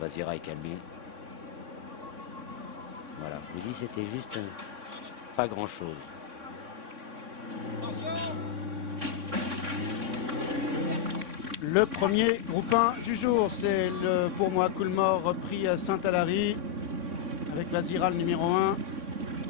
Vazira est calmé. Voilà, je vous dis, c'était juste pas grand-chose. Le premier groupe 1 du jour, c'est pour moi Coolmore prix Saint-Alary avec Vazira le numéro 1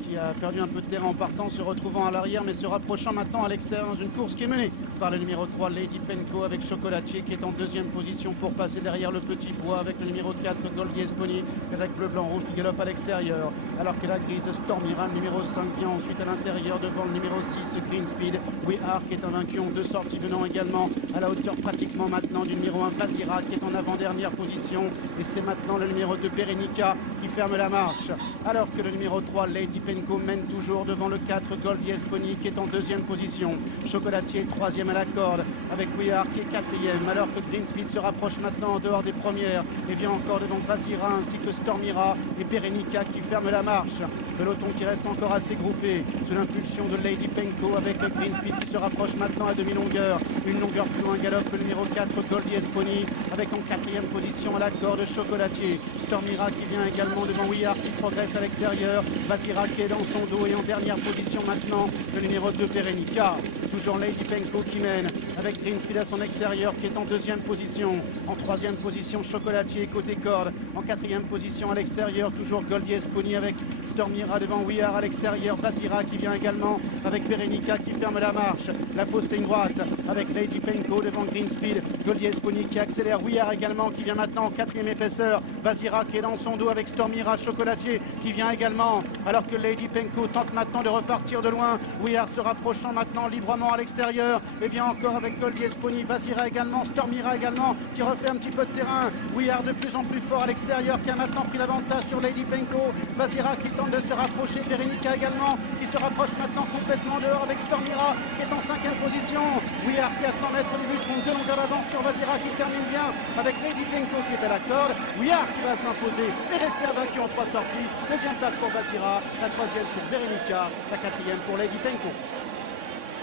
qui a perdu un peu de terrain en partant, se retrouvant à l'arrière mais se rapprochant maintenant à l'extérieur dans une course qui est menée par le numéro 3 Lady Penco avec Chocolatier qui est en deuxième position pour passer derrière le Petit Bois avec le numéro 4 Goldie Esponi, Kazakh bleu blanc rouge qui galope à l'extérieur alors que la grise Stormira le numéro 5 vient ensuite à l'intérieur devant le numéro 6 Green Speed. We Are qui est invaincu en deux sorties venant également à la hauteur pratiquement maintenant du numéro 1 Vazira qui est en avant-dernière position et c'est maintenant le numéro 2 Berenica qui ferme la marche alors que le numéro 3 Lady Penco mène toujours devant le 4 Goldie Esponi qui est en deuxième position. Chocolatier troisième à la corde avec We Are qui est quatrième alors que Green Speed se rapproche maintenant en dehors des premières et vient encore devant Vazira ainsi que Stormira et Berenica qui ferme la marche. Peloton qui reste encore assez groupé sous l'impulsion de Lady Penco avec Green Speed qui se rapproche maintenant à demi-longueur. Une longueur plus loin galope le numéro 4 Goldie Esponi avec en quatrième position à la corde Chocolatier. Stormira qui vient également devant We Are qui progresse à l'extérieur. Vazira qui est dans son dos et en dernière position maintenant le numéro 2 Berenica. Toujours Lady Penco qui mène avec Green Speed à son extérieur qui est en deuxième position. En troisième position Chocolatier côté corde. En quatrième position à l'extérieur toujours Goldie Esponi avec Stormira devant We Are à l'extérieur. Vazira qui vient également avec Berenica qui ferme la marche. La fausse ligne droite avec Lady Penco devant Green Speed. Goldie Esponi qui accélère. We Are également qui vient maintenant en quatrième épaisseur. Vazira qui est dans son dos avec Stormira. Chocolatier qui vient également alors que Lady Penco tente maintenant de repartir de loin. We Are se rapprochant maintenant librement à l'extérieur et vient encore avec Goldie Esponi. Vazira également, Stormira également qui refait un petit peu de terrain. We Are de plus en plus fort à l'extérieur qui a maintenant pris l'avantage sur Lady Penco. Vazira qui tente de se rapprocher. Berenica également qui se rapproche maintenant complètement dehors avec Stormira qui est en cinquième position. We Are qui a 100 mètres au début compte deux longueurs d'avance sur Vazira qui termine bien avec Lady Penco qui est à la corde. We Are qui va s'imposer et rester invaincu en trois sorties. Deuxième place pour Vazira, la troisième pour Berenica, la quatrième pour Lady Penco.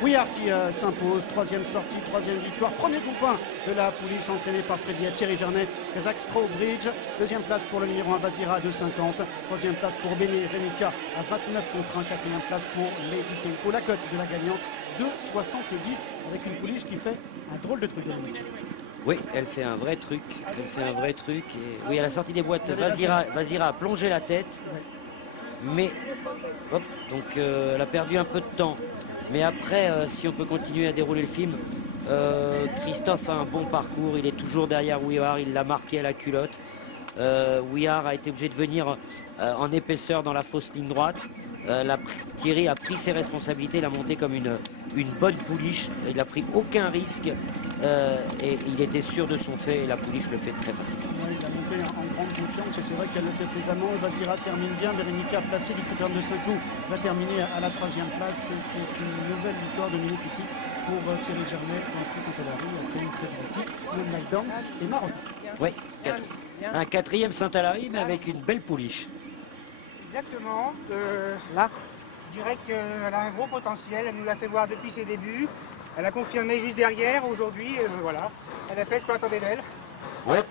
We Are qui s'impose, troisième sortie, troisième victoire, premier groupe 1 de la pouliche entraînée par Freddy Thierry Jarnet, Kazakh Strawbridge, deuxième place pour le numéro 1 Vazira à 2,50, troisième place pour Berenica à 29 contre 1, quatrième place pour Lady Penco, la cote de la gagnante 2,70 avec une pouliche qui fait un drôle de truc. Oui, elle fait un vrai truc, elle fait un vrai truc. Et oui, à la sortie des boîtes, Vazira a plongé la tête, mais hop, donc elle a perdu un peu de temps. Mais après, si on peut continuer à dérouler le film, Christophe a un bon parcours, il est toujours derrière We Are, il l'a marqué à la culotte. We Are a été obligé de venir en épaisseur dans la fausse ligne droite. Thierry a pris ses responsabilités, il a monté comme une bonne pouliche, il n'a pris aucun risque et il était sûr de son fait et la pouliche le fait très facilement. Oui, il a monté en grande confiance et c'est vrai qu'elle le fait plaisamment. Vazira termine bien, Berenica placée du critère de Saint-Cloud va terminer à la troisième place et c'est une nouvelle victoire de minute ici pour Thierry Jarnet en prix Saint-Alary après une créativité, Moonlight Dance et Marotta. Oui, un quatrième Saint-Alary mais avec une belle pouliche. Exactement. Là, je dirais qu'elle a un gros potentiel. Elle nous l'a fait voir depuis ses débuts. Elle a confirmé juste derrière aujourd'hui. Voilà. Elle a fait ce qu'on attendait d'elle. Ouais,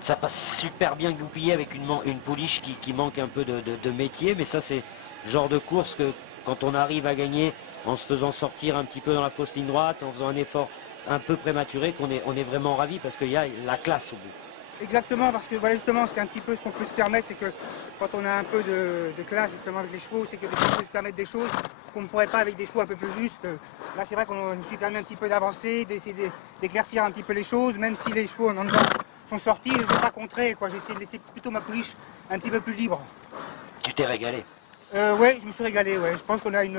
ça passe super bien goupillé avec une pouliche qui manque un peu de métier. Mais ça, c'est le genre de course que quand on arrive à gagner en se faisant sortir un petit peu dans la fausse ligne droite, en faisant un effort un peu prématuré, on est vraiment ravis parce qu'il y a la classe au bout. Exactement, parce que voilà, justement, c'est un petit peu ce qu'on peut se permettre, c'est que quand on a un peu de classe justement avec les chevaux, c'est que des fois on peut se permettre des choses qu'on ne pourrait pas avec des chevaux un peu plus justes. Là, c'est vrai qu'on me suis permis un petit peu d'avancer, d'essayer d'éclaircir un petit peu les choses, même si les chevaux en dedans sont sortis, je ne les ai pas contrés, quoi. J'ai essayé de laisser plutôt ma pouliche un petit peu plus libre. Tu t'es régalé? Oui, je me suis régalé, ouais. Je pense qu'on a une...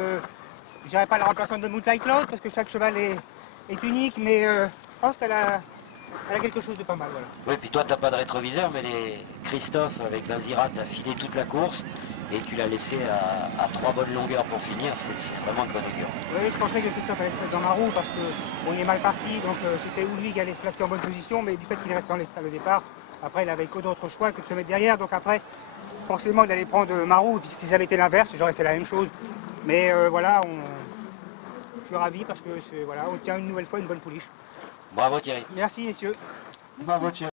je dirais pas la remplaçante de Moonlight Cloud, parce que chaque cheval est unique, mais je pense qu'elle a quelque chose de pas mal, voilà. Oui, puis toi, tu n'as pas de rétroviseur, mais Christophe, avec Vazira, tu as filé toute la course et tu l'as laissé à 3 bonnes longueurs pour finir. C'est vraiment de bonne augure. Oui, je pensais que Christophe allait se mettre dans ma roue parce que bon, il est mal parti, donc c'était ou lui qui allait se placer en bonne position, mais du fait qu'il restait en l'estal au départ, après il avait que d'autres choix que de se mettre derrière, donc après, forcément il allait prendre ma roue, et puis si ça avait été l'inverse, j'aurais fait la même chose. Mais voilà, je suis ravi parce que voilà, on tient une nouvelle fois une bonne pouliche. Bravo Thierry. Merci messieurs. Bravo Thierry.